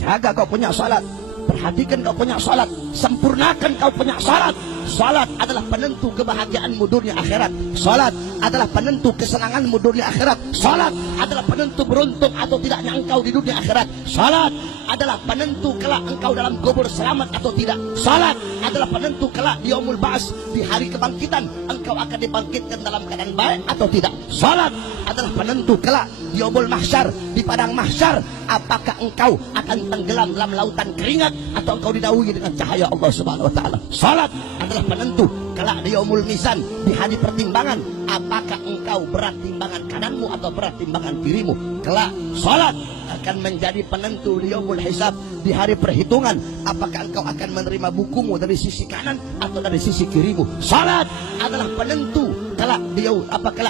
Jaga kau punya salat, perhatikan kau punya salat, sempurnakan kau punya salat. Salat adalah penentu kebahagiaanmu dunia akhirat. Salat adalah penentu kesenanganmu dunia akhirat. Salat adalah penentu beruntung atau tidaknya engkau di dunia akhirat. Salat adalah penentu kelak engkau dalam kubur selamat atau tidak. Salat adalah penentu kelak di yaumul ba'ats, di hari kebangkitan, engkau akan dibangkitkan dalam keadaan baik atau tidak. Salat adalah penentu kelak di yaumul mahsyar, di padang mahsyar, apakah engkau akan tenggelam dalam lautan keringat atau engkau didahului dengan cahaya Allah Subhanahu wa taala. Salat adalah penentu kelak di yaumul mizan, di hari pertimbangan, apakah engkau berat timbangan kananmu atau berat timbangan kirimu. Kelak salat akan menjadi penentu di yaumul hisab, di hari perhitungan, apakah engkau akan menerima bukumu dari sisi kanan atau dari sisi kirimu. Salat adalah penentu kelak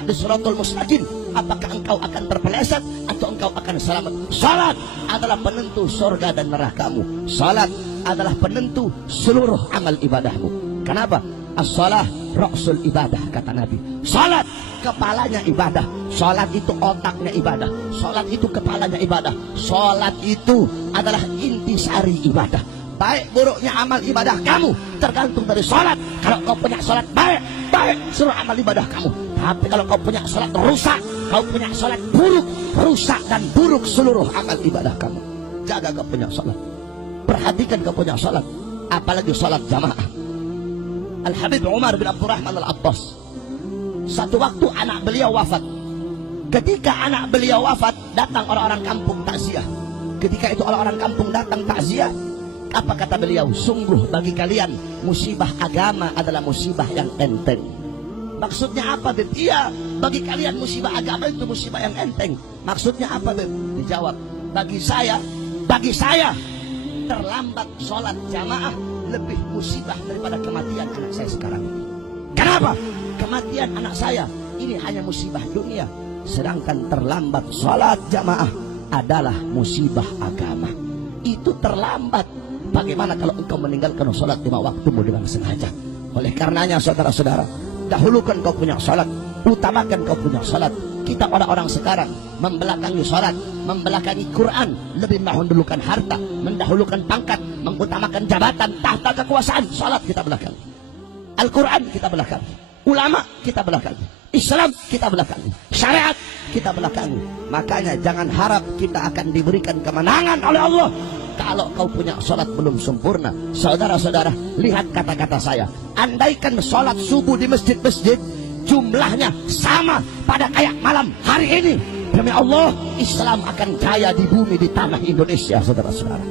di siratal mustaqim, apakah engkau akan terpeleset atau engkau akan selamat. Salat adalah penentu surga dan nerakamu. Salat adalah penentu seluruh amal ibadahmu. Kenapa? As-salah ra'sul ibadah, kata Nabi. Salat kepalanya ibadah. Salat itu otaknya ibadah. Salat itu kepalanya ibadah. Salat itu adalah intisari ibadah. Baik buruknya amal ibadah kamu tergantung dari salat. Kalau kau punya salat baik, baik seluruh amal ibadah kamu. Tapi kalau kau punya salat rusak, kau punya salat buruk, rusak dan buruk seluruh amal ibadah kamu. Jaga kau punya salat, perhatikan kau punya salat, apalagi salat jamaah. Al-Habib Umar bin Abdurrahman Al-Abbas, satu waktu anak beliau wafat. Ketika anak beliau wafat, datang orang-orang kampung takziah. Ketika itu orang-orang kampung datang takziah, apa kata beliau? Sungguh bagi kalian musibah agama adalah musibah yang enteng. Maksudnya apa, Beb? Iya, bagi kalian musibah agama itu musibah yang enteng. Maksudnya apa, Beb? Dijawab, bagi saya terlambat sholat jamaah lebih musibah daripada kematian anak saya sekarang ini. Kenapa? Kematian anak saya ini hanya musibah dunia, sedangkan terlambat sholat jamaah adalah musibah agama. Itu terlambat. Bagaimana kalau engkau meninggalkan sholat 5 waktumu dengan sengaja? Oleh karenanya saudara-saudara, dahulukan kau punya sholat, utamakan kau punya sholat. Kita orang-orang sekarang membelakangi sholat, membelakangi Quran, lebih mendahulukan harta, mendahulukan pangkat, mengutamakan jabatan, tahta kekuasaan. Sholat kita belakang, Al-Quran kita belakang, ulama kita belakang, Islam kita belakang, syariat kita belakang. Makanya jangan harap kita akan diberikan kemenangan oleh Allah kalau kau punya sholat belum sempurna. Saudara-saudara, lihat kata-kata saya. Andaikan sholat subuh di masjid-masjid jumlahnya sama pada kayak malam hari ini, demi Allah Islam akan jaya di bumi, di tanah Indonesia. Saudara-saudara,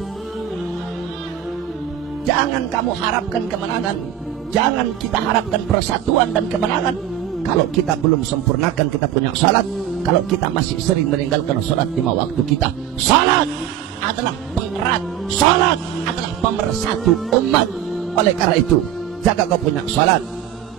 jangan kamu harapkan kemenangan, jangan kita harapkan persatuan dan kemenangan kalau kita belum sempurnakan kita punya salat, kalau kita masih sering meninggalkan salat 5 waktu kita. Salat adalah pengerat, salat adalah pemersatu umat. Oleh karena itu, jaga kau punya salat.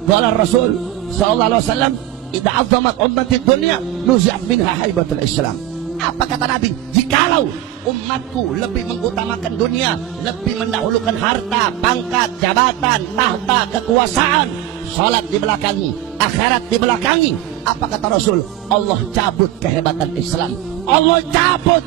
Qala Rasul sallallahu alaihi wasallam, "Idza 'azzamat ummatid dunya nuzi'at minha haibatul Islam." Apa kata Nabi? Jikalau umatku lebih mengutamakan dunia, lebih mendahulukan harta, pangkat, jabatan, tahta, kekuasaan, salat dibelakangi, akhirat dibelakangi, apa kata Rasul? Allah cabut kehebatan Islam, Allah cabut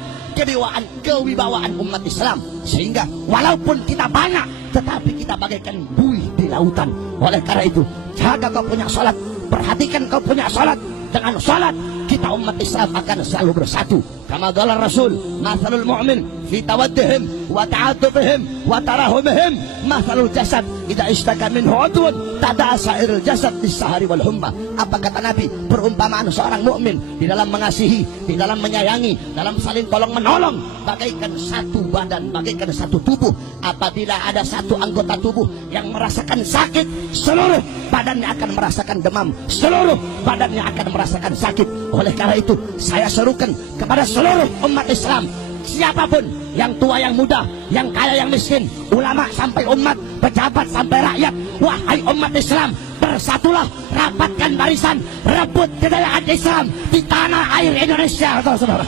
kewibawaan umat Islam, sehingga walaupun kita banyak tetapi kita bagaikan buih di lautan. Oleh karena itu, jaga kau punya salat, perhatikan kau punya salat. Dengan salat kita umat Islam akan selalu bersatu. Kama qala Rasul, mathalul mu'min fi tawaddihim wa ta'atufihim wa tarahumihim mathalul jasad idza ishtaka minhu 'udwun tada'a sa'irul jasad bis-sahari wal humma. Apa kata Nabi? Perumpamaan seorang mukmin di dalam mengasihi, di dalam menyayangi, dalam saling tolong menolong, bagaikan satu badan, bagaikan satu tubuh. Apabila ada satu anggota tubuh yang merasakan sakit, seluruh badannya akan merasakan demam, seluruh badannya akan merasakan sakit. Oleh karena itu, saya serukan kepada seluruh umat Islam, siapapun, yang tua yang muda, yang kaya yang miskin, ulama sampai umat, pejabat sampai rakyat, wahai umat Islam, bersatulah, rapatkan barisan, rebut kejayaan Islam di tanah air Indonesia. Saudara-saudara,